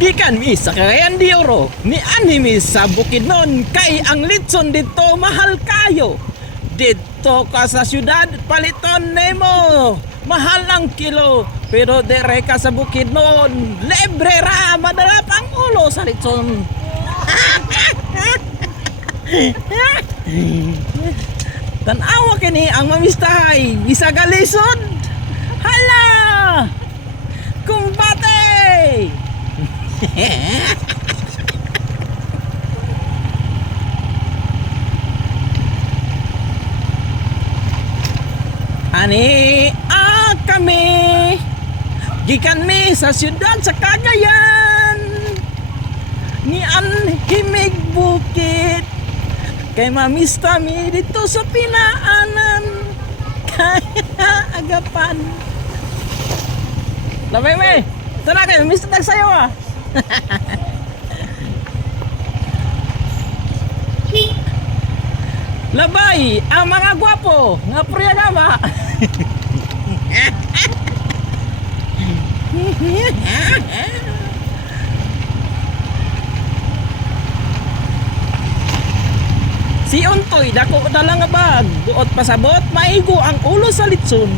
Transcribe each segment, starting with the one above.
Gikan mi sa Cagayan de Oro, ni anime sa Bukidnon, kay ang litson dito mahal kayo. Dito ka sa syudad, paliton nemo. Mahal ang kilo, pero dire ka sa Bukidnon, libre ra, madala pang ulo sa litson. Tanawa kini ang mamistahay, bisag alisod. Hala! Kumbate! Ani kami gikan mi sa siyudad sa Cagayan ni himig bukid kay mamista mi dito sa pinaanan kaya agapan labay me ito na kayo mamista tagsayo labay ang mga gwapo nga priyagama. Si Untoy dako dala nga bag buot pasabot maigo ang ulo sa litson.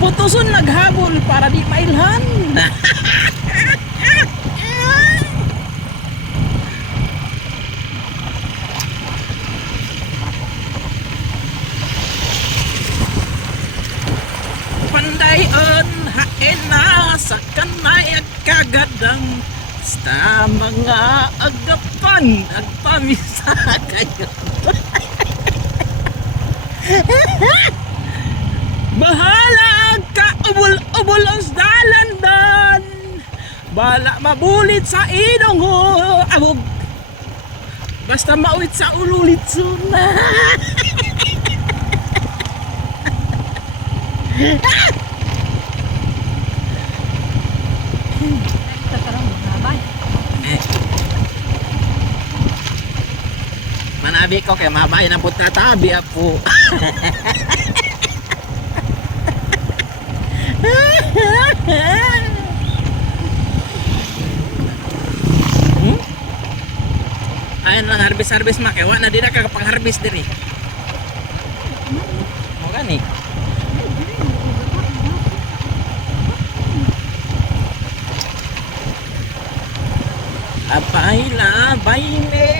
Putuson naghabol para di mailhan. Pandayon hain na sa kanay at kagadang sa mga agapan agpamisa kayo. Bahala ka ubol-ubol ang dalandan. Bala mabulit sa idong abog. Basta mauwit sa ululit suna. Manabi ko kay mabay na putra tabi ako. Ayun lang harvest makewa na di na kakapang harvest diri. Mo gani. Apay la baile